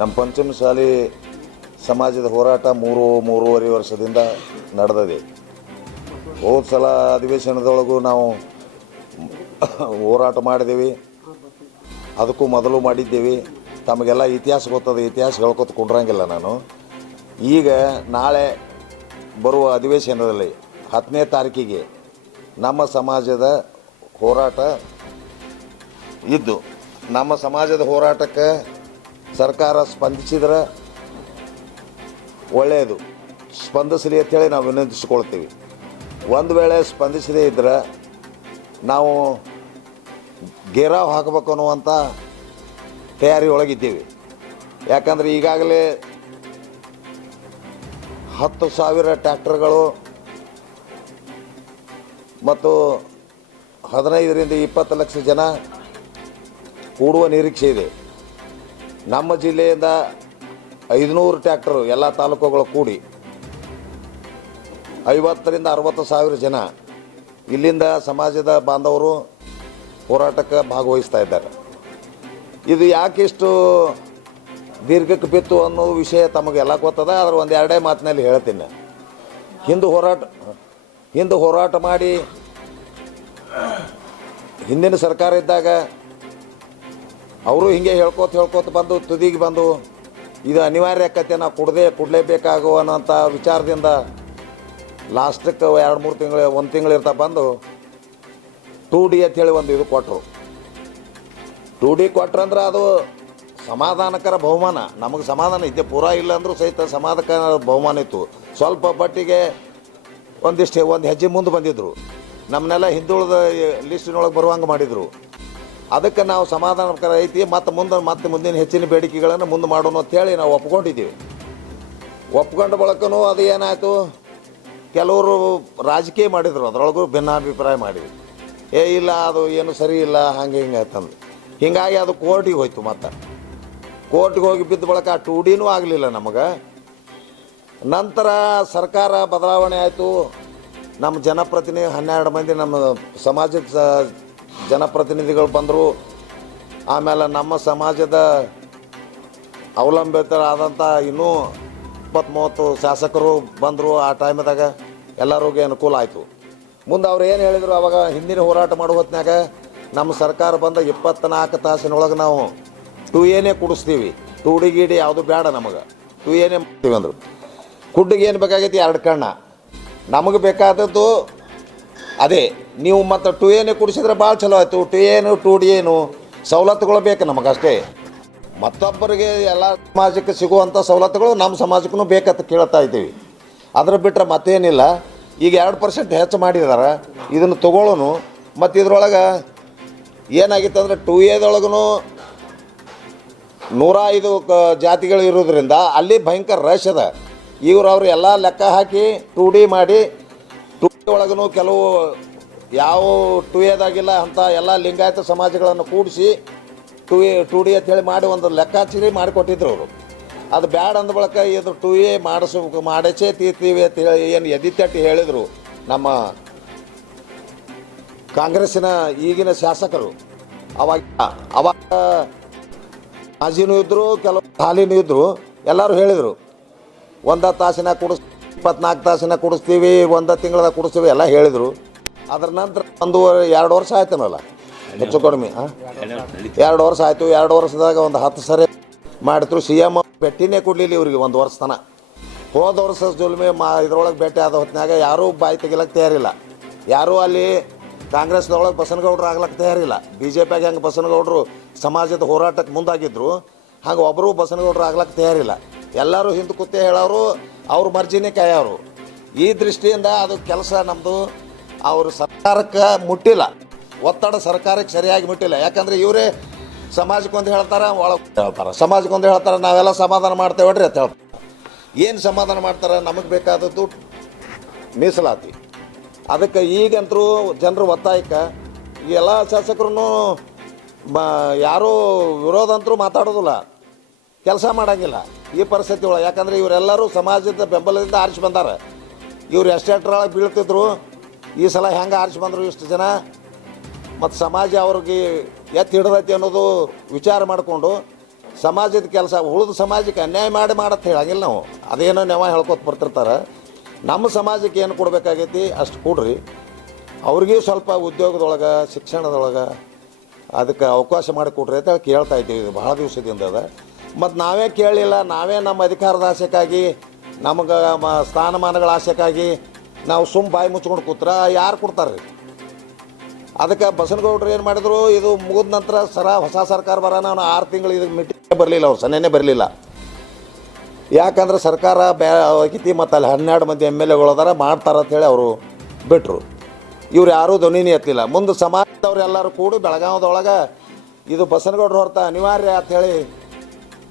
ನಮ್ಮ ಪಂಚಮಸಾಲಿ ಸಮಾಜದ ಹೋರಾಟ ಮೂರು, ಮೂರುವರೆ ವರ್ಷದಿಂದ ನಡೆದಿದೆ. ಹೋದ ಸಲ ಅಧಿವೇಶನದೊಳಗೂ ನಾವು ಹೋರಾಟ ಮಾಡಿದ್ದೀವಿ ಅದಕ್ಕೂ ಮೊದಲು ಮಾಡಿದ್ದೀವಿ. ತಮಗೆಲ್ಲ ಇತಿಹಾಸ ಗೊತ್ತದ, ಇತಿಹಾಸ ಹೇಳ್ಕೊತ ಕುಂಡ್ರಂಗಿಲ್ಲ ನಾನು. ಈಗ ನಾಳೆ ಬರುವ ಅಧಿವೇಶನದಲ್ಲಿ ಹತ್ತನೇ ತಾರೀಕಿಗೆ ನಮ್ಮ ಸಮಾಜದ ಹೋರಾಟ ಇದ್ದು, ನಮ್ಮ ಸಮಾಜದ ಹೋರಾಟಕ್ಕೆ ಸರ್ಕಾರ ಸ್ಪಂದಿಸಿದ್ರೆ ಒಳ್ಳೆಯದು ಸ್ಪಂದಿಸಲಿ ಅಂತೇಳಿ ನಾವು ವಿನಂತಿಸ್ಕೊಳ್ತೀವಿ. ಒಂದು ವೇಳೆ ಸ್ಪಂದಿಸದೇ ಇದ್ದರೆ ನಾವು ಗೇರಾವ್ ಹಾಕಬೇಕು ಅನ್ನುವಂಥ ತಯಾರಿ ಒಳಗಿದ್ದೀವಿ. ಯಾಕಂದ್ರೆ ಈಗಾಗಲೇ ಹತ್ತು ಸಾವಿರ ಟ್ಯಾಕ್ಟರ್ಗಳು ಮತ್ತು ಹದಿನೈದರಿಂದ ಇಪ್ಪತ್ತು ಲಕ್ಷ ಜನ ಕೂಡುವ ನಿರೀಕ್ಷೆ ಇದೆ. ನಮ್ಮ ಜಿಲ್ಲೆಯಿಂದ ಐದುನೂರು ಟ್ಯಾಕ್ಟರು ಎಲ್ಲ ತಾಲೂಕುಗಳು ಕೂಡಿ ಐವತ್ತರಿಂದ ಅರವತ್ತು ಸಾವಿರ ಜನ ಇಲ್ಲಿಂದ ಸಮಾಜದ ಬಾಂಧವರು ಹೋರಾಟಕ್ಕೆ ಭಾಗವಹಿಸ್ತಾ ಇದ್ದಾರೆ. ಇದು ಯಾಕಿಷ್ಟು ದೀರ್ಘಕ್ಕೆ ಬಿತ್ತು ಅನ್ನೋ ವಿಷಯ ತಮಗೆಲ್ಲ ಗೊತ್ತದ, ಆದ್ರೆ ಒಂದು ಎರಡೇ ಮಾತಿನಲ್ಲಿ ಹೇಳ್ತೀನಿ. ಹಿಂದೆ ಹೋರಾಟ ಹಿಂದೆ ಹೋರಾಟ ಮಾಡಿ ಹಿಂದಿನ ಸರ್ಕಾರ ಇದ್ದಾಗ ಅವರು ಹಿಂಗೆ ಹೇಳ್ಕೊತ ಹೇಳ್ಕೊತ ಬಂದು ತುದಿಗೆ ಬಂದು, ಇದು ಅನಿವಾರ್ಯ ಕತೆ ನಾವು ಕೊಡದೆ ಕುಡಲೇಬೇಕಾಗೋ ಅನ್ನೋಂಥ ವಿಚಾರದಿಂದ ಲಾಸ್ಟಕ್ಕೆ ಎರಡು ಮೂರು ತಿಂಗಳು, ಒಂದು ತಿಂಗಳು ಇರ್ತಾ ಬಂದು ಟೂ ಡಿ ಅಂತೇಳಿ ಒಂದು ಇದು ಕೊಟ್ಟರು ಟೂ ಡಿ ಕೊಟ್ರಂದ್ರೆ ಅದು ಸಮಾಧಾನಕರ ಬಹುಮಾನ. ನಮಗೆ ಸಮಾಧಾನ ಇದ್ದೆ ಪೂರ ಇಲ್ಲ ಅಂದರೂ ಸಹಿತ ಸಮಾಧಾನಕರ ಬಹುಮಾನ ಇತ್ತು. ಸ್ವಲ್ಪ ಬಟ್ಟಿಗೆ ಒಂದಿಷ್ಟು, ಒಂದು ಹೆಜ್ಜೆ ಮುಂದೆ ಬಂದಿದ್ದರು ನಮ್ಮನ್ನೆಲ್ಲ ಹಿಂದುಳಿದ ಲಿಸ್ಟಿನೊಳಗೆ ಬರುವಂಗೆ ಮಾಡಿದರು. ಅದಕ್ಕೆ ನಾವು ಸಮಾಧಾನಕರ ಐತಿ. ಮತ್ತು ಮುಂದೆ, ಮತ್ತೆ ಮುಂದಿನ ಹೆಚ್ಚಿನ ಬೇಡಿಕೆಗಳನ್ನು ಮುಂದೆ ಮಾಡೋಣ ಅಂತೇಳಿ ನಾವು ಒಪ್ಕೊಂಡಿದ್ದೀವಿ. ಒಪ್ಕೊಂಡ ಬಳಕನೂ ಅದು ಏನಾಯಿತು? ಕೆಲವರು ರಾಜಕೀಯ ಮಾಡಿದರು. ಅದರೊಳಗೂ ಭಿನ್ನಾಭಿಪ್ರಾಯ ಮಾಡಿದ್ರು. ಏ, ಇಲ್ಲ, ಅದು ಏನು ಸರಿ ಇಲ್ಲ, ಹಂಗೆ ಹಿಂಗೆ ಆಯ್ತಂದು. ಹೀಗಾಗಿ ಅದು ಕೋರ್ಟಿಗೆ ಹೋಯ್ತು ಮತ್ತೆ. ಕೋರ್ಟಿಗೆ ಹೋಗಿ ಬಿದ್ದ ಬಳಕ ಆ ಟೂಡಿನೂ ಆಗಲಿಲ್ಲ ನಮಗೆ. ನಂತರ ಸರ್ಕಾರ ಬದಲಾವಣೆ ಆಯಿತು. ನಮ್ಮ ಜನಪ್ರತಿನಿಧಿ ಹನ್ನೆರಡು ಮಂದಿ ನಮ್ಮ ಸಮಾಜದ ಜನಪ್ರತಿನಿಧಿಗಳು ಬಂದರು. ಆಮೇಲೆ ನಮ್ಮ ಸಮಾಜದ ಅವಲಂಬಿತರಾದಂಥ ಇನ್ನೂ ಇಪ್ಪತ್ತು ಮೂವತ್ತು ಶಾಸಕರು ಬಂದರು ಆ ಟೈಮ್ದಾಗ. ಎಲ್ಲರಿಗೂ ಅನುಕೂಲ ಆಯಿತು. ಮುಂದೆ ಅವ್ರು ಏನು ಹೇಳಿದರು ಅವಾಗ ಹಿಂದಿನ ಹೋರಾಟ ಮಾಡುವ ಹೊತ್ತಿನಾಗ ನಮ್ಮ ಸರ್ಕಾರ ಬಂದ ಇಪ್ಪತ್ನಾಲ್ಕು ತಾಸಿನೊಳಗೆ ನಾವು ಟು ಏನೇ ಕುಡಿಸ್ತೀವಿ. ಟು ಗಿಡಿ ಯಾವುದು ಬೇಡ ನಮಗೆ. ಟು ಏನೇ ಮಾಡ್ತೀವಿ ಅಂದರು. ಕುಡ್ಡಿಗೆ ಏನು ಬೇಕಾಗೈತಿ? ಎರಡು ಕಣ್ಣ. ನಮಗೆ ಬೇಕಾದದ್ದು ಅದೇ, ನೀವು ಮತ್ತು ಟು ಏನೇ ಕುಡಿಸಿದ್ರೆ ಭಾಳ ಚಲೋ ಆಯಿತು. ಟು ಏನು ಟು ಡಿ ಏನು ಸವಲತ್ತುಗಳು ಬೇಕು ನಮಗಷ್ಟೇ. ಮತ್ತೊಬ್ಬರಿಗೆ ಎಲ್ಲ ಸಮಾಜಕ್ಕೆ ಸಿಗುವಂಥ ಸವಲತ್ತುಗಳು ನಮ್ಮ ಸಮಾಜಕ್ಕೂ ಬೇಕಂತ ಕೇಳ್ತಾ ಇದ್ದೀವಿ. ಅದ್ರ ಬಿಟ್ಟರೆ ಮತ್ತೇನಿಲ್ಲ. ಈಗ ಎರಡು ಪರ್ಸೆಂಟ್ ಹೆಚ್ಚು ಮಾಡಿದ್ದಾರೆ ಇದನ್ನು ತಗೊಳ್ಳೋನು. ಮತ್ತು ಇದ್ರೊಳಗೆ ಏನಾಗಿತ್ತು ಅಂದರೆ ಟು ಎದೊಳಗೂ ನೂರ ಐದು ಕ ಜಾತಿಗಳು ಇರೋದ್ರಿಂದ ಅಲ್ಲಿ ಭಯಂಕರ ರಶ್ ಅದ. ಇವರು ಅವರು ಎಲ್ಲ ಲೆಕ್ಕ ಹಾಕಿ ಟು ಡಿ ಮಾಡಿ ಒಳಗೂ ಕೆಲವು ಯಾವ ಟು ಎದಾಗಿಲ್ಲ ಅಂತ ಎಲ್ಲ ಲಿಂಗಾಯತ ಸಮಾಜಗಳನ್ನು ಕೂಡಿಸಿ ಟು ಎ ಟು ಡಿ ಅಂತೇಳಿ ಮಾಡಿ ಒಂದು ಲೆಕ್ಕಾಚಾರಿ ಮಾಡಿಕೊಟ್ಟಿದ್ರು ಅವರು. ಅದು ಬ್ಯಾಡ ಅಂದ ಬಳಿಕ ಇದು ಟು ಎ ಮಾಡಿಸ್ಬೇಕು ಮಾಡಿಸೇ ತೀರ್ತೀವಿ ಅಂತ ಹೇಳಿ ಏನು ಎದಿ ತಟ್ಟಿ ಹೇಳಿದರು ನಮ್ಮ ಕಾಂಗ್ರೆಸ್ಸಿನ ಈಗಿನ ಶಾಸಕರು. ಅವಾಗ ಅವಾಗ ಮಾಜಿನೂ ಇದ್ದರು ಕೆಲವು ಹಾಲಿನೂ ಇದ್ದರು ಎಲ್ಲರೂ ಹೇಳಿದರು, ಒಂದ ತಾಸಿನ ಕುಡಿಸ್ ಇಪ್ಪತ್ನಾಲ್ಕು ತಾಸಿನ ಕುಡಿಸ್ತೀವಿ, ಒಂದು ತಿಂಗಳದಾಗ ಕುಡಿಸ್ತೀವಿ, ಎಲ್ಲ ಹೇಳಿದರು. ಅದ್ರ ನಂತರ ಒಂದು ಎರಡು ವರ್ಷ ಆಯ್ತನಲ್ಲ ಹೆಚ್ಚು ಕಡಿಮೆ ಎರಡು ವರ್ಷ ಆಯಿತು, ಎರಡು ವರ್ಷದಾಗ ಒಂದು ಹತ್ತು ಸರಿ ಮಾಡಿದ್ರು. ಸಿ ಎಂ ಭೇಟಿನೇ ಕೊಡಲಿಲ್ಲ ಇವ್ರಿಗೆ ಒಂದು ವರ್ಷ ತನ. ಹೋದ ವರ್ಷ ಜುಲ್ಮೆ ಮಾ, ಇದ್ರೊಳಗೆ ಭೇಟಿ ಆದ ಹೊತ್ತಿನಾಗ ಯಾರೂ ಬಾಯಿ ತೆಗಿಲಕ್ಕೆ ತಯಾರಿಲ್ಲ. ಯಾರೂ ಅಲ್ಲಿ ಕಾಂಗ್ರೆಸ್ದೊಳಗೆ ಬಸನಗೌಡರು ಆಗ್ಲಕ್ಕೆ ತಯಾರಿಲ್ಲ. ಬಿ ಜೆ ಪಿಯಾಗ ಹೆಂಗೆ ಬಸನಗೌಡರು ಸಮಾಜದ ಹೋರಾಟಕ್ಕೆ ಮುಂದಾಗಿದ್ದರು ಹಾಗೆ ಒಬ್ಬರು ಬಸನಗೌಡರು ಆಗ್ಲಕ್ಕೆ ತಯಾರಿಲ್ಲ. ಎಲ್ಲರೂ ಹಿಂದೆ ಕೂತೇ ಹೇಳೋರು ಅವ್ರ ಮರ್ಜಿನೇ ಕಾಯೋರು. ಈ ದೃಷ್ಟಿಯಿಂದ ಅದು ಕೆಲಸ ನಮ್ಮದು ಅವರು ಸರ್ಕಾರಕ್ಕೆ ಮುಟ್ಟಿಲ್ಲ. ಒತ್ತಡ ಸರ್ಕಾರಕ್ಕೆ ಸರಿಯಾಗಿ ಮುಟ್ಟಿಲ್ಲ. ಯಾಕಂದರೆ ಇವರೇ ಸಮಾಜಕ್ಕೊಂದು ಹೇಳ್ತಾರೆ, ಒಳಗೆ ಹೇಳ್ತಾರೆ. ಸಮಾಜಕ್ಕೊಂದು ಹೇಳ್ತಾರೆ, ನಾವೆಲ್ಲ ಸಮಾಧಾನ ಮಾಡ್ತೇವೆ ಅಂತ ಹೇಳ್ತಾರೆ. ಏನು ಸಮಾಧಾನ ಮಾಡ್ತಾರೆ? ನಮಗೆ ಬೇಕಾದದ್ದು ಮೀಸಲಾತಿ. ಅದಕ್ಕೆ ಈಗಂತರೂ ಜನರು ಒತ್ತಾಯಕ್ಕೆ ಎಲ್ಲ ಶಾಸಕರು ಯಾರೂ ವಿರೋಧ ಅಂತರೂ ಮಾತಾಡೋದಿಲ್ಲ. ಕೆಲಸ ಮಾಡೋಂಗಿಲ್ಲ. ಈ ಪರಿಸ್ಥಿತಿ ಒಳಗೆ ಯಾಕಂದ್ರೆ ಇವರೆಲ್ಲರೂ ಸಮಾಜದ ಬೆಂಬಲದಿಂದ ಆರಿಸಿ ಬಂದಾರ. ಇವ್ರು ಎಷ್ಟೆಷ್ಟರೊಳಗೆ ಬೀಳ್ತಿದ್ರು, ಈ ಸಲ ಹೆಂಗೆ ಆರಿಸಿ ಬಂದರು ಇಷ್ಟು ಜನ. ಮತ್ತು ಸಮಾಜ ಅವ್ರಿಗೆ ಎತ್ತಿ ಹಿಡ್ದೈತಿ ಅನ್ನೋದು ವಿಚಾರ ಮಾಡಿಕೊಂಡು ಸಮಾಜದ ಕೆಲಸ, ಉಳಿದ ಸಮಾಜಕ್ಕೆ ಅನ್ಯಾಯ ಮಾಡಿ ಮಾಡತ್ತೆ ಹೇಳಂಗಿಲ್ಲ ನಾವು. ಅದೇನೋ ನೆವ ಹೇಳ್ಕೊತ ಬರ್ತಿರ್ತಾರೆ. ನಮ್ಮ ಸಮಾಜಕ್ಕೆ ಏನು ಕೊಡಬೇಕಾಗೈತಿ ಅಷ್ಟು ಕೊಡ್ರಿ. ಅವ್ರಿಗೂ ಸ್ವಲ್ಪ ಉದ್ಯೋಗದೊಳಗೆ, ಶಿಕ್ಷಣದೊಳಗೆ ಅದಕ್ಕೆ ಅವಕಾಶ ಮಾಡಿ ಕೊಡ್ರಿ ಅಂತ ಹೇಳಿ ಕೇಳ್ತಾ ಇದ್ದೀವಿ. ಇದು ಭಾಳ ದಿವಸದಿಂದ ಅದ. ಮತ್ತು ನಾವೇ ಕೇಳಲಿಲ್ಲ ನಾವೇ ನಮ್ಮ ಅಧಿಕಾರದ ಆಸೆಕ್ಕಾಗಿ ನಮಗೆ ಸ್ಥಾನಮಾನಗಳ ಆಸೆಕ್ಕಾಗಿ ನಾವು ಸುಮ್ಮ ಬಾಯಿ ಮುಚ್ಕೊಂಡು ಕೂತ್ರ, ಯಾರು ಕೊಡ್ತಾರೆ ರೀ ಅದಕ್ಕೆ ಬಸನಗೌಡ್ರು ಏನು ಮಾಡಿದ್ರು, ಇದು ಮುಗಿದ ನಂತರ ಸರ ಹೊಸ ಸರ್ಕಾರ ಬರೋಣ, ಅವನು ಆರು ತಿಂಗಳು ಇದು ಮೀಟಿಂಗ್ ಬರಲಿಲ್ಲ ಅವ್ರು, ಸನ್ನೆನೇ ಬರಲಿಲ್ಲ. ಯಾಕಂದ್ರೆ ಸರ್ಕಾರ ಬ್ಯಾ ಆಗಿತಿ ಮತ್ತು ಅಲ್ಲಿ ಹನ್ನೆರಡು ಮಂದಿ ಎಂ ಎಲ್ ಮಾಡ್ತಾರೆ ಅಂತೇಳಿ ಅವರು ಬಿಟ್ಟರು ಇವ್ರು ಯಾರೂ ಧ್ವನಿನೇ ಎತ್ತಲಿಲ್ಲ. ಮುಂದೆ ಸಮಾಜದವ್ರು ಎಲ್ಲರೂ ಕೂಡಿ ಬೆಳಗಾವದೊಳಗೆ ಇದು ಬಸನಗೌಡ್ರು ಹೊರತ ಅನಿವಾರ್ಯ ಅಂಥೇಳಿ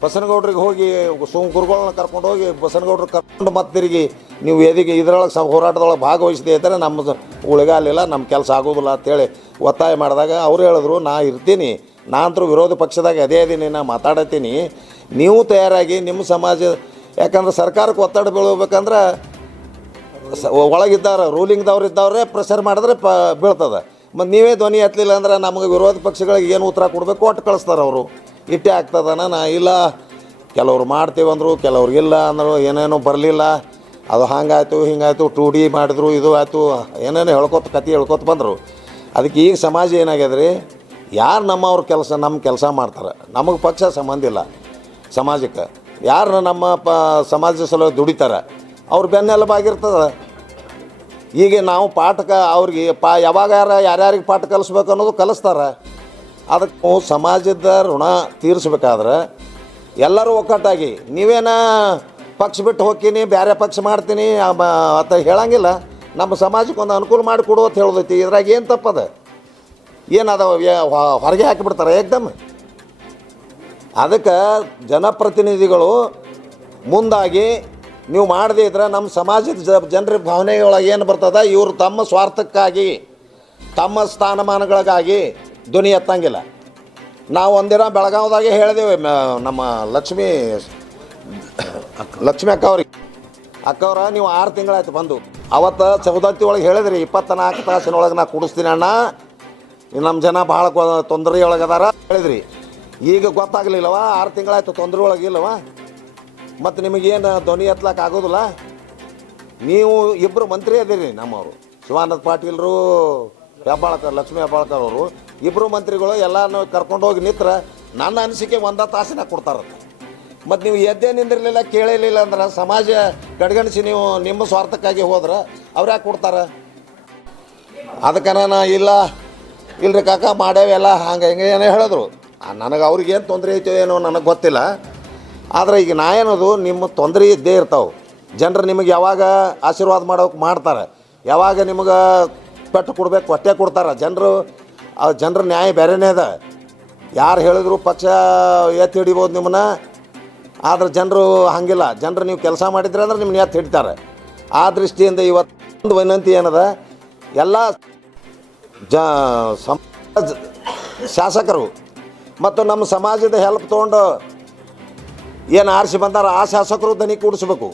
ಬಸನಗೌಡ್ರಿಗೆ ಹೋಗಿ ಸುಮ್ ಗುರುಗಳನ್ನ ಕರ್ಕೊಂಡು ಹೋಗಿ ಬಸನಗೌಡ್ರಿಗೆ ಕರ್ಕೊಂಡು ಮತ್ತೆ ತಿರುಗಿ ನೀವು ಎದಿಗೆ ಇದರೊಳಗೆ ಹೋರಾಟದೊಳಗೆ ಭಾಗವಹಿಸಿದೆ ಇದ್ದರೆ ನಮ್ಮ ಉಳಿಗಾಲಿಲ್ಲ ನಮ್ಮ ಕೆಲಸ ಆಗೋದಿಲ್ಲ ಅಂತೇಳಿ ಒತ್ತಾಯ ಮಾಡಿದಾಗ ಅವ್ರು ಹೇಳಿದ್ರು, ನಾ ಇರ್ತೀನಿ. ನಾನಂತರೂ ವಿರೋಧ ಪಕ್ಷದಾಗ ಅದೇ ಇದೀನಿ, ನಾ ಮಾತಾಡತ್ತೀನಿ. ನೀವು ತಯಾರಾಗಿ ನಿಮ್ಮ ಸಮಾಜ, ಯಾಕಂದ್ರೆ ಸರ್ಕಾರಕ್ಕೆ ಒತ್ತಡ ಬೀಳಬೇಕಂದ್ರೆ ಸ ಒಳಗಿದ್ದಾರೆ, ರೂಲಿಂಗ್ದವ್ರು ಇದ್ದವ್ರೆ ಪ್ರೆಷರ್ ಮಾಡಿದ್ರೆ ಪ ಬೀಳ್ತದೆ. ಮತ್ತು ನೀವೇ ಧ್ವನಿ ಎತ್ತಲಿಲ್ಲ ಅಂದ್ರೆ ನಮಗೆ ವಿರೋಧ ಪಕ್ಷಗಳಿಗೆ ಏನು ಉತ್ತರ ಕೊಡಬೇಕು? ಒಟ್ಟು ಕಳಿಸ್ತಾರೆ ಅವರು. ಇಟ್ಟೇ ಆಗ್ತದನ? ನಾ ಇಲ್ಲ. ಕೆಲವ್ರು ಮಾಡ್ತೀವಿ ಅಂದರು, ಕೆಲವ್ರು ಇಲ್ಲ ಅಂದರು, ಏನೇನೋ ಬರಲಿಲ್ಲ. ಅದು ಹಾಗಾಯ್ತು, ಹಿಂಗಾಯ್ತು ಟು ಡಿ ಮಾಡಿದ್ರು, ಇದು ಆಯಿತು, ಏನೇನೋ ಹೇಳ್ಕೊತ ಕತೆ ಹೇಳ್ಕೊತ ಬಂದರು. ಅದಕ್ಕೆ ಈಗ ಸಮಾಜ ಏನಾಗ್ಯದ್ರಿ? ಯಾರು ನಮ್ಮವ್ರ ಕೆಲಸ ನಮ್ಮ ಕೆಲಸ ಮಾಡ್ತಾರೆ? ನಮಗೆ ಪಕ್ಷ ಸಂಬಂಧ ಇಲ್ಲ ಸಮಾಜಕ್ಕೆ. ಯಾರನ್ನ ನಮ್ಮ ಪ, ಸಮಾಜದ ಸಲುವಾಗಿ ದುಡಿತಾರೆ? ಅವ್ರ ಬೆನ್ನೆಲುಬಾಗಿರ್ತದೆ ಈಗ ನಾವು ಪಾಠಕ, ಅವ್ರಿಗೆ ಪಾ, ಯಾವಾಗ ಯಾರು, ಯಾರ್ಯಾರಿಗೆ ಪಾಠ ಕಲಿಸ್ಬೇಕು ಅನ್ನೋದು ಕಲಿಸ್ತಾರೆ. ಅದಕ್ಕೆ ಸಮಾಜದ ಋಣ ತೀರಿಸ್ಬೇಕಾದ್ರೆ ಎಲ್ಲರೂ ಒಕ್ಕಟ್ಟಾಗಿ ನೀವೇನ ಪಕ್ಷ ಬಿಟ್ಟು ಹೋಗ್ತೀನಿ ಬೇರೆ ಪಕ್ಷ ಮಾಡ್ತೀನಿ ಅಂತ ಹೇಳಂಗಿಲ್ಲ. ನಮ್ಮ ಸಮಾಜಕ್ಕೆ ಒಂದು ಅನುಕೂಲ ಮಾಡಿ ಕೊಡು ಅಂತ ಹೇಳೋದೈತಿ. ಇದ್ರಾಗ ಏನು ತಪ್ಪದ? ಏನದ ಹೊರಗೆ ಹಾಕಿಬಿಡ್ತಾರೆ ಏಕ್ದಮ್ ಅದಕ್ಕೆ ಜನಪ್ರತಿನಿಧಿಗಳು ಮುಂದಾಗಿ, ನೀವು ಮಾಡದೇ ಇದ್ರೆ ನಮ್ಮ ಸಮಾಜದ ಜ, ಜನರ ಭಾವನೆಯೊಳಗೆ ಏನು ಬರ್ತದೆ? ಇವರು ತಮ್ಮ ಸ್ವಾರ್ಥಕ್ಕಾಗಿ, ತಮ್ಮ ಸ್ಥಾನಮಾನಗಳಿಗಾಗಿ ಧ್ವನಿ ಎತ್ತಂಗಿಲ್ಲ. ನಾವು ಒಂದಿನ ಬೆಳಗಾವ್ದಾಗೆ ಹೇಳಿದೆವು ನಮ್ಮ ಲಕ್ಷ್ಮೀ, ಲಕ್ಷ್ಮಿ ಅಕ್ಕ ಅವ್ರಿಗೆ ಅಕ್ಕವ್ರ, ನೀವು ಆರು ತಿಂಗಳಾಯ್ತು ಬಂದು. ಅವತ್ತು ಚೌದತ್ತಿ ಒಳಗೆ ಹೇಳಿದ್ರಿ ಇಪ್ಪತ್ನಾಲ್ಕು ತಾಸಿನೊಳಗೆ ನಾ ಕುಡಿಸ್ತೀನಿ ಅಣ್ಣ. ನಮ್ಮ ಜನ ಭಾಳ ತೊಂದರೆ ಒಳಗೆ ಅದಾರ ಹೇಳಿದ್ರಿ. ಈಗ ಗೊತ್ತಾಗಲಿಲ್ಲವ, ಆರು ತಿಂಗಳಾಯ್ತು ತೊಂದರೆ ಒಳಗೆ ಇಲ್ಲವ? ಮತ್ತು ನಿಮಗೇನು ಧ್ವನಿ ಎತ್ತಲಕ್ಕೆ ಆಗೋದಿಲ್ಲ? ನೀವು ಇಬ್ಬರು ಮಂತ್ರಿ ಅದೀರಿ ನಮ್ಮವರು. ಶಿವಾನಂದ ಪಾಟೀಲರು, ಹೆಬ್ಬಾಳ್ಕರ್, ಲಕ್ಷ್ಮೀ ಹೆಬ್ಬಾಳ್ಕರ್ ಅವರು. ಇಬ್ಬರು ಮಂತ್ರಿಗಳು ಎಲ್ಲಾನು ಕರ್ಕೊಂಡು ಹೋಗಿ ನಿತ್ರ ನನ್ನ ಅನಿಸಿಕೆ ಒಂದ ತಾಸಿನ ಕೊಡ್ತಾರೆ. ಮತ್ತು ನೀವು ಎದ್ದೇ ನಿಂದಿರಲಿಲ್ಲ ಕೇಳಲಿಲ್ಲ ಅಂದ್ರೆ ಸಮಾಜ ಕಡೆಗಣಿಸಿ ನೀವು ನಿಮ್ಮ ಸ್ವಾರ್ಥಕ್ಕಾಗಿ ಹೋದ್ರೆ ಅವ್ರು ಯಾಕೆ ಕೊಡ್ತಾರೆ? ಅದಕ್ಕೆ ನಾನು ಇಲ್ಲ. ಇಲ್ರಿ ಕಾಕ ಮಾಡ್ಯಾವೆಲ್ಲ ಹಂಗೆ ಹಿಂಗೆ ಏನೋ ಹೇಳಿದ್ರು. ನನಗೆ ಅವ್ರಿಗೇನು ತೊಂದರೆ ಐತೋ ಏನೋ ನನಗೆ ಗೊತ್ತಿಲ್ಲ. ಆದರೆ ಈಗ ನಾ ಏನದು, ನಿಮ್ಮ ತೊಂದರೆ ಇದ್ದೇ ಇರ್ತಾವೆ. ಜನರು ನಿಮಗೆ ಯಾವಾಗ ಆಶೀರ್ವಾದ ಮಾಡೋಕೆ ಮಾಡ್ತಾರೆ. ಯಾವಾಗ ನಿಮಗೆ ಪೆಟ್ಟು ಕೊಡ್ಬೇಕು, ಹೊಟ್ಟೆ ಕೊಡ್ತಾರೆ. ಜನರು ಆ ಜನರ ನ್ಯಾಯ ಬೇರೆನೇ ಅದ. ಯಾರು ಹೇಳಿದ್ರು ಪಕ್ಷ ಎತ್ತಿ ಹಿಡಿಬೋದು ನಿಮ್ಮನ್ನ. ಆದ್ರೆ ಜನರು ಹಂಗಿಲ್ಲ. ಜನರು ನೀವು ಕೆಲಸ ಮಾಡಿದ್ರೆ ಅಂದ್ರೆ ನಿಮ್ಮನ್ನ ಎತ್ತಿ ಹಿಡಿತಾರೆ. ಆ ದೃಷ್ಟಿಯಿಂದ ಇವತ್ತೊಂದು ವಿನಂತಿ ಏನದ? ಎಲ್ಲ ಜ ಸಮಾಜ ಶಾಸಕರು ಮತ್ತು ನಮ್ಮ ಸಮಾಜದ ಹೆಲ್ಪ್ ತೊಗೊಂಡು ಏನು ಆರಿಸಿ ಬಂದಾರ ಆ ಶಾಸಕರು ದನಿ ಕೂಡಿಸ್ಬೇಕು.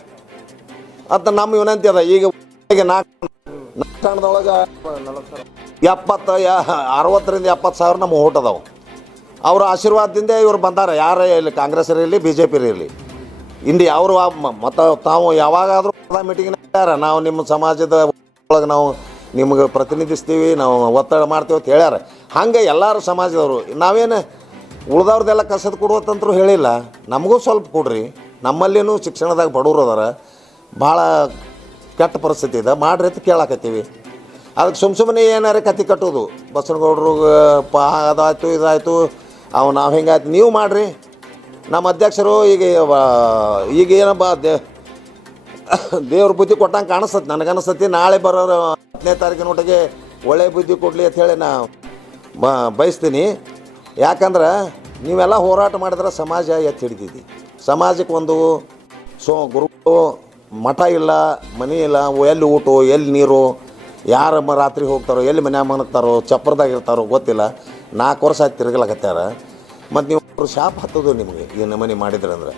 ಅಂತ ನಮ್ಮ ವಿನಂತಿ ಅದ. ಈಗ ನಾಲ್ಕು ನಾಲ್ಕಣದೊಳಗೆ ಎಪ್ಪತ್ತ ಅರವತ್ತರಿಂದ ಎಪ್ಪತ್ತು ಸಾವಿರ ನಮ್ಮ ಓಟ್ ಅದಾವೆ. ಅವ್ರ ಆಶೀರ್ವಾದದಿಂದ ಇವ್ರು ಬಂದಾರ. ಯಾರೇ ಇಲ್ಲಿ ಕಾಂಗ್ರೆಸ್ ಇರಲಿ ಬಿ ಜೆ ಪಿ ಇರಲಿ ಇಂದು ಅವರು ಮತ್ತು ತಾವು ಯಾವಾಗಾದರೂ ಮೀಟಿಂಗ್ ಯಾರ ನಾವು ನಿಮ್ಮ ಸಮಾಜದ ಒಳಗೆ ನಾವು ನಿಮ್ಗೆ ಪ್ರತಿನಿಧಿಸ್ತೀವಿ, ನಾವು ಒತ್ತಡ ಮಾಡ್ತೀವಿ ಅಂತ ಹೇಳ್ಯಾರ. ಹಂಗೆ ಎಲ್ಲರೂ ಸಮಾಜದವರು. ನಾವೇನು ಉಳ್ದವ್ರದ್ದೆಲ್ಲ ಕಸದ ಕೊಡುವತ್ತಂತರೂ ಹೇಳಿಲ್ಲ. ನಮಗೂ ಸ್ವಲ್ಪ ಕೊಡ್ರಿ. ನಮ್ಮಲ್ಲಿನೂ ಶಿಕ್ಷಣದಾಗ ಬಡವ್ರು ಅದಾರ. ಭಾಳ ಕೆಟ್ಟ ಪರಿಸ್ಥಿತಿ ಇದೆ. ಮಾಡ್ರಿ ಅಂತ ಕೇಳಾಕತ್ತೀವಿ. ಅದಕ್ಕೆ ಸುಮ್ಮ ಸುಮ್ಮನೆ ಏನಾರ ಕತ್ತಿ ಕಟ್ಟೋದು ಬಸನಗೌಡ್ರು ಪಾ, ಅದಾಯ್ತು, ಇದಾಯಿತು. ಅವು ನಾವು ಹಿಂಗಾಯ್ತು ನೀವು ಮಾಡಿರಿ. ನಮ್ಮ ಅಧ್ಯಕ್ಷರು ಈಗ ಈಗ ಏನಪ್ಪ, ದೇ, ದೇವ್ರ ಬುದ್ಧಿ ಕೊಟ್ಟಂಗೆ ಕಾಣಿಸ್ತದೆ. ನನಗನ್ನಿಸ್ತತಿ, ನಾಳೆ ಬರೋ ಹತ್ತನೇ ತಾರೀಕಿನ ಒಟ್ಟಿಗೆ ಒಳ್ಳೆ ಬುದ್ಧಿ ಕೊಡಲಿ ಹೇಳಿ ನಾ, ಬ, ಬಯಸ್ತೀನಿ. ಯಾಕಂದ್ರೆ ನೀವೆಲ್ಲ ಹೋರಾಟ ಮಾಡಿದ್ರೆ ಸಮಾಜ ಎತ್ತಿ ಹಿಡಿತೈತಿ ಸಮಾಜಕ್ಕೆ ಒಂದು ಸೊ, ಗುರು ಮಠ ಇಲ್ಲ, ಮನೆ ಇಲ್ಲ, ಎಲ್ಲಿ ಊಟ, ಎಲ್ಲಿ ನೀರು, ಯಾರು ರಾತ್ರಿ ಹೋಗ್ತಾರೋ, ಎಲ್ಲಿ ಮನೆ ಮನಗ್ತಾರೋ ಚಪ್ರದಾಗ ಇರ್ತಾರೋ ಗೊತ್ತಿಲ್ಲ. ನಾಲ್ಕು ವರ್ಷ ಆಯ್ತು ತಿರುಗಲಾಗತ್ತಾರ ಮತ್ತು ನೀವು ಶಾಪ್ ಹತ್ತೋದು ನಿಮಗೆ ಈ ಮಾಡಿದ್ರೆ ಮಾಡಿದ್ರಂದ್ರೆ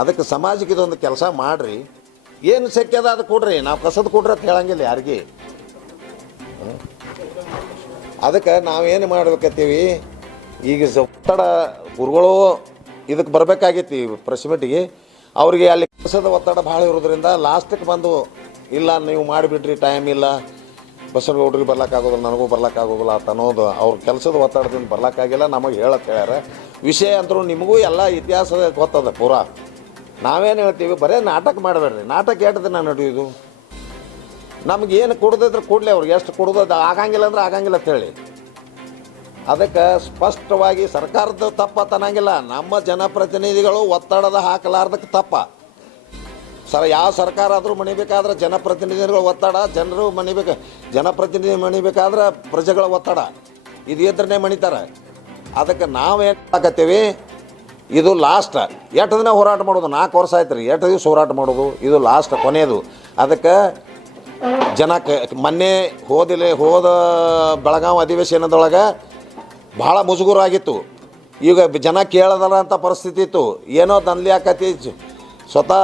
ಅದಕ್ಕೆ ಸಮಾಜಕ್ಕೆ ಇದೊಂದು ಕೆಲಸ ಮಾಡಿರಿ. ಏನು ಶಕ್ಯ ಅದ ಕೊಡ್ರಿ. ನಾವು ಕಸದ ಕೊಡ್ರಿ ಅಂತ ಹೇಳಂಗಿಲ್ಲ ಯಾರಿಗೆ. ಅದಕ್ಕೆ ನಾವೇನು ಮಾಡ್ಬೇಕತ್ತೀವಿ? ಈಗ ಒತ್ತಡ ಗುರುಗಳು ಇದಕ್ಕೆ ಬರಬೇಕಾಗೈತಿ ಈ ಅವರಿಗೆ ಮೀಟಿಗೆ ಅವ್ರಿಗೆ ಅಲ್ಲಿ ಕೆಲಸದ ಒತ್ತಡ ಭಾಳ ಇರೋದ್ರಿಂದ ಲಾಸ್ಟಿಗೆ ಬಂದು, ಇಲ್ಲ, ನೀವು ಮಾಡಿಬಿಡ್ರಿ ಟೈಮ್ ಇಲ್ಲ. ಬಸವನಗೌಡ್ರಿಗೆ ಬರ್ಲಿಕ್ಕಾಗೋದಿಲ್ಲ ನನಗೂ ಬರ್ಲಿಕ್ಕಾಗೋದಿಲ್ಲ ಅಂತ ಅನ್ನೋದು ಅವ್ರ ಕೆಲಸದ ಒತ್ತಡದಿಂದ ಬರ್ಲಾಕಾಗಿಲ್ಲ, ನಮಗೆ ಹೇಳಕ್ಕೆ ಹೇಳ್ಯಾರ. ವಿಷಯ ಅಂತರೂ ನಿಮಗೂ ಎಲ್ಲ ಇತಿಹಾಸದ ಗೊತ್ತದ ಪೂರಾ. ನಾವೇನು ಹೇಳ್ತೀವಿ, ಬರೇ ನಾಟಕ ಮಾಡಬೇಡ್ರಿ. ನಾಟಕ ಎಷ್ಟು ದಿನ ನಡೆಯೋದು ಏನು ಕೊಡದಿದ್ರೆ ಕೊಡಲಿ ಅವ್ರಿಗೆ, ಎಷ್ಟು ಕೊಡೋದು ಆಗಂಗಿಲ್ಲ ಅಂದ್ರೆ ಆಗಂಗಿಲ್ಲ ಅಂತ ಹೇಳಿ. ಅದಕ್ಕೆ ಸ್ಪಷ್ಟವಾಗಿ ಸರ್ಕಾರದ ತಪ್ಪ ತನಂಗಿಲ್ಲ ನಮ್ಮ ಜನಪ್ರತಿನಿಧಿಗಳು ಒತ್ತಡದ ಹಾಕಲಾರ್ದಕ್ಕೆ ತಪ್ಪ. ಸರ್, ಯಾವ ಸರ್ಕಾರ ಆದರೂ ಮಣಿಬೇಕಾದ್ರೆ ಜನಪ್ರತಿನಿಧಿಗಳ ಒತ್ತಡ, ಜನರು ಮಣಿಬೇಕು, ಜನಪ್ರತಿನಿಧಿ ಮಣಿಬೇಕಾದ್ರೆ ಪ್ರಜೆಗಳ ಒತ್ತಡ. ಇದು ಎದ್ರನೇ ಮಣಿತಾರೆ. ಅದಕ್ಕೆ ನಾವೇನು ಹಾಕತ್ತೀವಿ ಇದು ಲಾಸ್ಟ್ ಎಷ್ಟು ದಿನ ಹೋರಾಟ ಮಾಡೋದು? ನಾಲ್ಕು ವರ್ಷ ಆಯ್ತು ರೀ. ಎಷ್ಟು ದಿವಸ ಹೋರಾಟ ಮಾಡೋದು? ಇದು ಲಾಸ್ಟ್ ಕೊನೆಯದು ಅದಕ್ಕೆ ಜನಕ್ಕೆ ಮೊನ್ನೆ ಹೋದಿಲ್ಲ ಹೋದ ಬೆಳಗಾವಿ ಅಧಿವೇಶನದೊಳಗೆ ಭಾಳ ಮುಜುಗುರಾಗಿತ್ತು. ಈಗ ಜನ ಕೇಳದಲ್ಲ ಅಂತ ಪರಿಸ್ಥಿತಿ ಇತ್ತು. ಏನೋ ದನ್ಲಿ ಆಕತಿ. ಸ್ವತಃ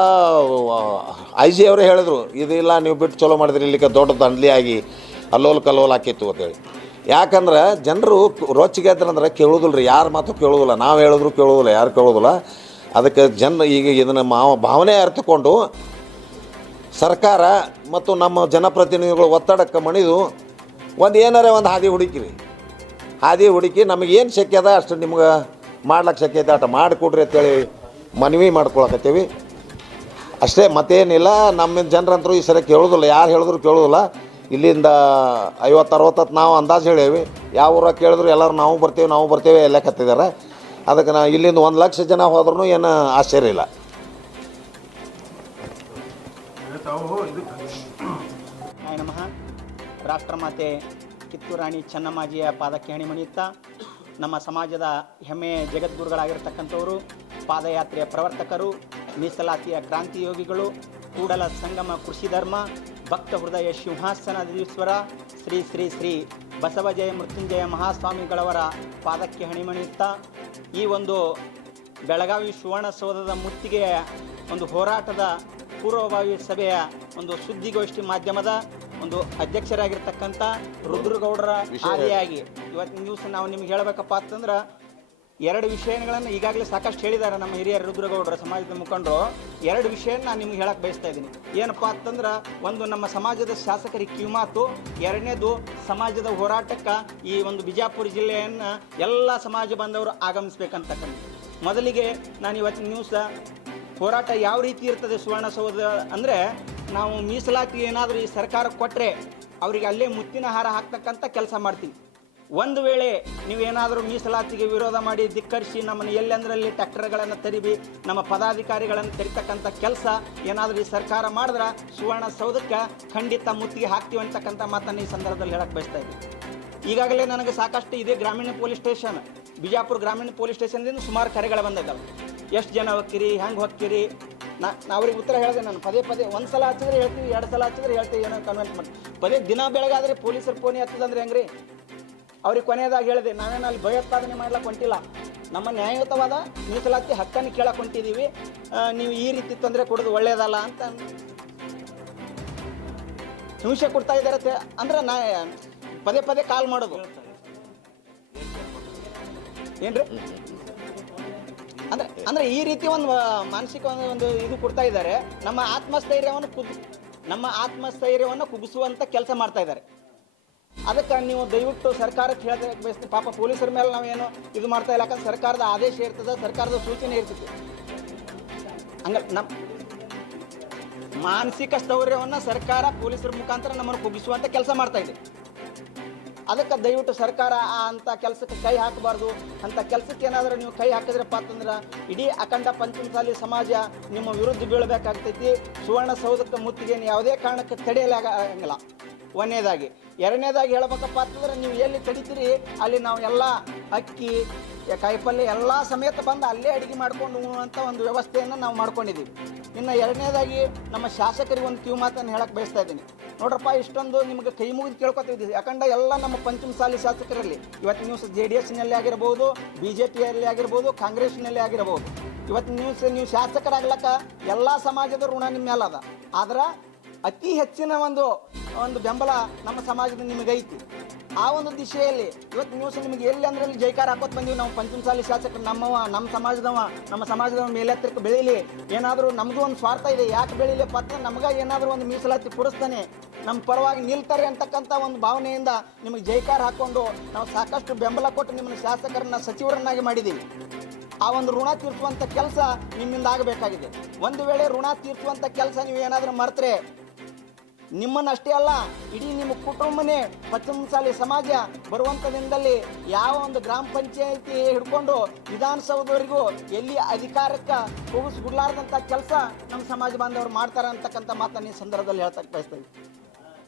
ಐ ಜಿ ಅವರೇ ಹೇಳಿದ್ರು ಇದಿಲ್ಲ ನೀವು ಬಿಟ್ಟು ಚಲೋ ಮಾಡಿದ್ರಿ ಇಲ್ಲಿಗೆ ದೊಡ್ಡ ದಂಧಲಿ ಆಗಿ ಅಲ್ಲೋಲ್ ಕಲ್ಲೋಲ್ ಆಕಿತ್ತು ಅಂತೇಳಿ ಯಾಕಂದ್ರೆ ಜನರು ರೊಚ್ಚಿಗೆ ಅಂದ್ರೆ ಕೇಳೋದಿಲ್ಲ ರೀ ಯಾರು ಮಾತು ಕೇಳೋದಿಲ್ಲ, ನಾವು ಹೇಳಿದ್ರು ಕೇಳೋದಿಲ್ಲ, ಯಾರು ಕೇಳೋದಿಲ್ಲ. ಅದಕ್ಕೆ ಜನ ಈಗ ಇದನ್ನು ಮಾವ, ಭಾವನೆ ಅರ್ಥಕೊಂಡು ಸರ್ಕಾರ ಮತ್ತು ನಮ್ಮ ಜನಪ್ರತಿನಿಧಿಗಳು ಒತ್ತಡಕ್ಕೆ ಮಣಿದು ಒಂದು ಏನಾರೇ ಒಂದು ಹಾದಿ ಹುಡುಕಿರಿ. ಹಾದಿ ಹುಡುಕಿ ನಮಗೇನು ಅದ, ಅಷ್ಟು ನಿಮ್ಗೆ ಮಾಡ್ಲಿಕ್ಕೆ ಶಕ್ಯ ಐತೆ, ಅಷ್ಟು ಮಾಡಿಕೊಡ್ರಿ ಅಂತೇಳಿ ಮನವಿ ಮಾಡ್ಕೊಳಕತ್ತೀವಿ. ಅಷ್ಟೇ, ಮತ್ತೇನಿಲ್ಲ, ನಮ್ಮ ಜನರಂತರೂ ಈ ಸರಿ ಕೇಳೋದಿಲ್ಲ, ಯಾರು ಹೇಳಿದ್ರು ಕೇಳೋದಿಲ್ಲ. ಇಲ್ಲಿಂದ ಐವತ್ತು ಅರವತ್ತತ್ತು ನಾವು ಅಂದಾಜು ಹೇಳೇವಿ. ಯಾವ ಊರಾಗ ಕೇಳಿದ್ರು ಎಲ್ಲರೂ ನಾವು ಬರ್ತೇವೆ ನಾವು ಬರ್ತೇವೆ ಎಲ್ಲ ಕತ್ತಿದ್ದಾರೆ ಅದಕ್ಕೆ ನಾ ಇಲ್ಲಿಂದ ಒಂದು ಲಕ್ಷ ಜನ ಹೋದ್ರೂ ಏನು ಆಶ್ಚರ್ಯ ಇಲ್ಲ. ನಮಃ. ರಾಷ್ಟ್ರಮಾತೆ ಕಿತ್ತೂರಾಣಿ ಚೆನ್ನಮ್ಮಾಜಿಯ ಪಾದಕ್ಕೆ ಹಣಿಮಣಿಯುತ್ತಾ ನಮ್ಮ ಸಮಾಜದ ಹೆಮ್ಮೆಯ ಜಗದ್ಗುರುಗಳಾಗಿರ್ತಕ್ಕಂಥವರು, ಪಾದಯಾತ್ರೆಯ ಪ್ರವರ್ತಕರು ಮೀಸಲಾತಿಯ ಕ್ರಾಂತಿಯೋಗಿಗಳು ಕೂಡಲ ಸಂಗಮ ಕೃಷಿ ಧರ್ಮ ಭಕ್ತ ಹೃದಯ ಸಿಂಹಾಸನದೀಶ್ವರ ಶ್ರೀ ಶ್ರೀ ಶ್ರೀ ಬಸವಜಯ ಮೃತ್ಯುಂಜಯ ಮಹಾಸ್ವಾಮಿಗಳವರ ಪಾದಕ್ಕೆ ಹಣಿಮಣಿಯುತ್ತಾ ಈ ಒಂದು ಬೆಳಗಾವಿ ಸುವರ್ಣಸೌಧದ ಮುತ್ತಿಗೆಯ ಒಂದು ಹೋರಾಟದ ಪೂರ್ವಭಾವಿ ಸಭೆಯ ಒಂದು ಸುದ್ದಿಗೋಷ್ಠಿ ಮಾಧ್ಯಮದ ಒಂದು ಅಧ್ಯಕ್ಷರಾಗಿರ್ತಕ್ಕಂಥ ರುದ್ರಗೌಡರ ಆದಿಯಾಗಿ ಇವತ್ತಿನ ದಿವಸ ನಾವು ನಿಮ್ಗೆ ಹೇಳಬೇಕಪ್ಪ ಅಂತಂದ್ರೆ ಎರಡು ವಿಷಯಗಳನ್ನು ಈಗಾಗಲೇ ಸಾಕಷ್ಟು ಹೇಳಿದ್ದಾರೆ ನಮ್ಮ ಹಿರಿಯರು ರುದ್ರಗೌಡರ, ಸಮಾಜದ ಮುಖಂಡರು. ಎರಡು ವಿಷಯ ನಾನು ನಿಮ್ಗೆ ಹೇಳಕ್ಕೆ ಬಯಸ್ತಾ ಇದ್ದೀನಿ. ಏನಪ್ಪಾ ಅಂತಂದ್ರೆ, ಒಂದು ನಮ್ಮ ಸಮಾಜದ ಶಾಸಕರಿಗೆ ಕಿವಿಮಾತು, ಎರಡನೇದು ಸಮಾಜದ ಹೋರಾಟಕ್ಕೆ ಈ ಒಂದು ಬಿಜಾಪುರ ಜಿಲ್ಲೆಯನ್ನು ಎಲ್ಲ ಸಮಾಜ ಬಾಂಧವರು ಆಗಮಿಸ್ಬೇಕಂತಕ್ಕಂಥ ಮೊದಲಿಗೆ ನಾನು ಇವತ್ತಿನ ನ್ಯೂಸ್ ಹೋರಾಟ ಯಾವ ರೀತಿ ಇರ್ತದೆ ಸುವರ್ಣಸೌಧ ಅಂದರೆ, ನಾವು ಮೀಸಲಾತಿ ಏನಾದರೂ ಈ ಸರ್ಕಾರ ಕೊಟ್ಟರೆ ಅವರಿಗೆ ಅಲ್ಲೇ ಮುತ್ತಿನ ಹಾರ ಹಾಕ್ತಕ್ಕಂಥ ಕೆಲಸ ಮಾಡ್ತೀವಿ. ಒಂದು ವೇಳೆ ನೀವೇನಾದರೂ ಮೀಸಲಾತಿಗೆ ವಿರೋಧ ಮಾಡಿ ಧಿಕ್ಕರಿಸಿ ನಮ್ಮನ್ನು ಎಲ್ಲೆಂದರಲ್ಲಿ ಟ್ರ್ಯಾಕ್ಟರ್ಗಳನ್ನು ತರಿಬಿ, ನಮ್ಮ ಪದಾಧಿಕಾರಿಗಳನ್ನು ತೆರಿತಕ್ಕಂಥ ಕೆಲಸ ಏನಾದರೂ ಈ ಸರ್ಕಾರ ಮಾಡಿದ್ರೆ? ಸುವರ್ಣಸೌಧಕ್ಕೆ ಖಂಡಿತ ಮುತ್ತಿಗೆ ಹಾಕ್ತೀವಿ ಅಂತಕ್ಕಂಥ ಮಾತನ್ನು ಈ ಸಂದರ್ಭದಲ್ಲಿ ಹೇಳಕ್ಕೆ ಬಯಸ್ತಾ ಇದ್ದೀನಿ. ಈಗಾಗಲೇ ನನಗೆ ಸಾಕಷ್ಟು ಇದೆ ಗ್ರಾಮೀಣ ಪೊಲೀಸ್ ಸ್ಟೇಷನ್, ಬಿಜಾಪುರ ಗ್ರಾಮೀಣ ಪೊಲೀಸ್ ಸ್ಟೇಷನ್ದಿಂದ ಸುಮಾರು ಕರೆಗಳು ಬಂದಿದ್ದಾವೆ. ಎಷ್ಟು ಜನ ಹೋಗ್ತೀರಿ, ಹೆಂಗೆ ಹೋಗ್ತೀರಿ? ನಾ ನಾ ಅವ್ರಿಗೆ ಉತ್ತರ ಹೇಳಿದೆ ನಾನು, ಪದೇ ಪದೇ ಒಂದು ಸಲ ಹಚ್ಚಿದ್ರೆ ಹೇಳ್ತೀವಿ, ಎರಡು ಸಲ ಹಚ್ಚಿದ್ರೆ ಹೇಳ್ತೀವಿ ಏನೋ ಕನ್ವೆಂಟ್ ಮಾಡಿ. ಪದೇ ದಿನ ಬೆಳಗಾದ್ರೆ ಪೊಲೀಸರು ಫೋನಿ ಹತ್ತದಂದ್ರೆ ಹೆಂಗ್ರಿ? ಅವ್ರಿಗೆ ಕೊನೆಯದಾಗಿ ಹೇಳಿದೆ ನಾನೇನು ಅಲ್ಲಿ ಭಯೋತ್ಪಾದನೆ ಮಾಡ್ಲಕ್ಕೆ ಹೊಂಟಿಲ್ಲ. ನಮ್ಮ ನ್ಯಾಯಯುತವಾದ ಮೀಸಲಾತಿ ಹಕ್ಕನ್ನು ಕೇಳಕ್ಕೆ ಹೊಂಟಿದ್ದೀವಿ ನೀವು ಈ ರೀತಿ ತೊಂದರೆ ಕೊಡೋದು ಒಳ್ಳೆಯದಲ್ಲ ಅಂತ ಹಿಂಸೆ ಕೊಡ್ತಾ ಇದ್ದಾರೆ ಅಂದ್ರೆ ನಾ ಪದೇ ಪದೇ ಕಾಲ್ ಮಾಡೋದು. ಏನ್ರಿ? ಅಂದ್ರೆ ಅಂದ್ರೆ ಈ ರೀತಿ ಒಂದು ಮಾನಸಿಕ ಒಂದು ಒಂದು ಇದು ಕೊಡ್ತಾ ಇದ್ದಾರೆ. ನಮ್ಮ ಆತ್ಮಸ್ಥೈರ್ಯವನ್ನು ಕುಗ್ ನಮ್ಮ ಆತ್ಮಸ್ಥೈರ್ಯವನ್ನು ಕುಗ್ಗಿಸುವಂತ ಕೆಲಸ ಮಾಡ್ತಾ ಇದ್ದಾರೆ. ಅದಕ್ಕೆ ನೀವು ದಯವಿಟ್ಟು ಸರ್ಕಾರಕ್ಕೆ ಹೇಳಬೇಕು ಬಯಸ್ತೀವಿ ಪಾಪ ಪೊಲೀಸರ ಮೇಲೆ ನಾವೇನು ಇದು ಮಾಡ್ತಾ ಇಲ್ಲ. ಯಾಕಂದ್ರೆ ಸರ್ಕಾರದ ಆದೇಶ ಇರ್ತದೆ, ಸರ್ಕಾರದ ಸೂಚನೆ ಇರ್ತದೆ. ಹಂಗ ನಮ್ಮ ಮಾನಸಿಕ ಸ್ಥೌರ್ಯವನ್ನು ಸರ್ಕಾರ ಪೊಲೀಸರ ಮುಖಾಂತರ ನಮ್ಮನ್ನು ಕುಗ್ಗಿಸುವಂತ ಕೆಲಸ ಮಾಡ್ತಾ ಇದೆ. ಅದಕ್ಕೆ ದಯವಿಟ್ಟು ಸರ್ಕಾರ ಆ ಅಂತ ಕೆಲಸಕ್ಕೆ ಕೈ ಹಾಕಬಾರ್ದು. ಅಂತ ಕೆಲಸಕ್ಕೆ ಏನಾದರೂ ನೀವು ಕೈ ಹಾಕಿದ್ರಪ್ಪ ಅಂತಂದ್ರೆ ಇಡೀ ಅಖಂಡ ಪಂಚಮಸಾಲಿ ಸಮಾಜ ನಿಮ್ಮ ವಿರುದ್ಧ ಬೀಳಬೇಕಾಗ್ತೈತಿ. ಸುವರ್ಣಸೌಧಕ್ಕೆ ಮುತ್ತಿಗೆ ಯಾವುದೇ ಕಾರಣಕ್ಕೆ ತಡೆಯಲಾಗಂಗಿಲ್ಲ ಒಂದನೇದಾಗಿ. ಎರಡನೇದಾಗಿ ಹೇಳ್ಬೇಕಪ್ಪ ಅಂತಂದ್ರೆ ನೀವು ಎಲ್ಲಿ ತಡಿತೀರಿ ಅಲ್ಲಿ ನಾವು ಎಲ್ಲ ಅಕ್ಕಿ ಕಾಯಿಪಲ್ಯ ಎಲ್ಲ ಸಮೇತ ಬಂದು ಅಲ್ಲೇ ಅಡಿಗೆ ಮಾಡ್ಕೊಂಡು ಅಂತ ಒಂದು ವ್ಯವಸ್ಥೆಯನ್ನು ನಾವು ಮಾಡ್ಕೊಂಡಿದ್ದೀವಿ. ಇನ್ನು ಎರಡನೇದಾಗಿ ನಮ್ಮ ಶಾಸಕರಿಗೆ ಒಂದು ಕ್ಯೂ ಮಾತನ್ನು ಹೇಳಕ್ಕೆ ಬಯಸ್ತಾ ಇದ್ದೀನಿ. ನೋಡ್ರಪ್ಪ, ಇಷ್ಟೊಂದು ನಿಮಗೆ ಕೈ ಮುಗಿದು ಕೇಳ್ಕೊತಿದ್ದೀವಿ ಯಾಕಂದ್ರೆ ಎಲ್ಲ ನಮ್ಮ ಪಂಚಮಸಾಲಿ ಶಾಸಕರಲ್ಲಿ ಇವತ್ತು ನ್ಯೂಸ್ ಜೆ ಡಿ ಎಸ್ನಲ್ಲಿ ಆಗಿರ್ಬೋದು, ಬಿ ಜೆ ಪಿಯಲ್ಲಿ ಆಗಿರ್ಬೋದು ಕಾಂಗ್ರೆಸ್ನಲ್ಲಿ ಆಗಿರ್ಬೋದು. ಇವತ್ತು ನ್ಯೂಸ್ ನೀವು ಶಾಸಕರಾಗ್ಲಕ್ಕ ಎಲ್ಲ ಸಮಾಜದ ಋಣ ನಿಮ್ಮ ಮೇಲದ ಆದ್ರೆ ಅತಿ ಹೆಚ್ಚಿನ ಒಂದು ಒಂದು ಬೆಂಬಲ ನಮ್ಮ ಸಮಾಜದ ನಿಮಗೈತಿ ಆ ಒಂದು ದಿಶೆಯಲ್ಲಿ ಇವತ್ತು ನ್ಯೂಸ್ ನಿಮಗೆ ಎಲ್ಲಿ ಅಂದ್ರೆ ಅಲ್ಲಿ ಜೈಕಾರ ಹಾಕೋತ್ ಬಂದೀವಿ. ನಾವು ಪಂಚಮಸಾಲಿ ಶಾಸಕರು ನಮ್ಮವ, ನಮ್ಮ ಸಮಾಜದವ ನಮ್ಮ ಸಮಾಜದವ ಮೇಲೆತ್ತರಕ್ಕೆ ಬೆಳೀಲಿ. ಏನಾದರೂ ನಮ್ದು ಒಂದು ಸ್ವಾರ್ಥ ಇದೆ. ಯಾಕೆ ಬೆಳೀಲಿ ಪತ್ರ ನಮ್ಗೆ ಏನಾದರೂ ಒಂದು ಮೀಸಲಾತಿ ಕೊಡಿಸ್ತಾನೆ. ನಮ್ಮ ಪರವಾಗಿ ನಿಲ್ತಾರೆ ಅಂತಕ್ಕಂಥ ಒಂದು ಭಾವನೆಯಿಂದ ನಿಮಗೆ ಜೈಕಾರ ಹಾಕ್ಕೊಂಡು ನಾವು ಸಾಕಷ್ಟು ಬೆಂಬಲ ಕೊಟ್ಟು ನಿಮ್ಮನ್ನ ಶಾಸಕರನ್ನ, ಸಚಿವರನ್ನಾಗಿ ಮಾಡಿದ್ದೀವಿ ಆ ಒಂದು ಋಣ ತೀರಿಸುವಂಥ ಕೆಲಸ ನಿಮ್ಮಿಂದ ಆಗಬೇಕಾಗಿದೆ. ಒಂದು ವೇಳೆ ಋಣ ತೀರಿಸುವಂಥ ಕೆಲಸ ನೀವು ಏನಾದರೂ ಮರೆತರೆ ನಿಮ್ಮನ್ನಷ್ಟೇ ಅಲ್ಲ, ಇಡೀ ನಿಮ್ಮ ಕುಟುಂಬನೇ ಪಂಚಮಸಾಲಿ ಸಮಾಜ ಬರುವಂಥ ದಿನದಲ್ಲಿ ಯಾವ ಒಂದು ಗ್ರಾಮ ಪಂಚಾಯತಿ ಹಿಡ್ಕೊಂಡು ವಿಧಾನಸೌಧವರೆಗೂ ಎಲ್ಲಿ ಅಧಿಕಾರಕ್ಕೆ ಹೋಗಿಸ್ಬಿಡ್ಲಾರ್ದಂಥ ಕೆಲಸ ನಮ್ಮ ಸಮಾಜ ಬಾಂಧವರು ಮಾಡ್ತಾರೆ ಅಂತಕ್ಕಂಥ ಮಾತನ್ನು ಈ ಸಂದರ್ಭದಲ್ಲಿ ಹೇಳ್ತಾ ಬಯಸ್ತೀವಿ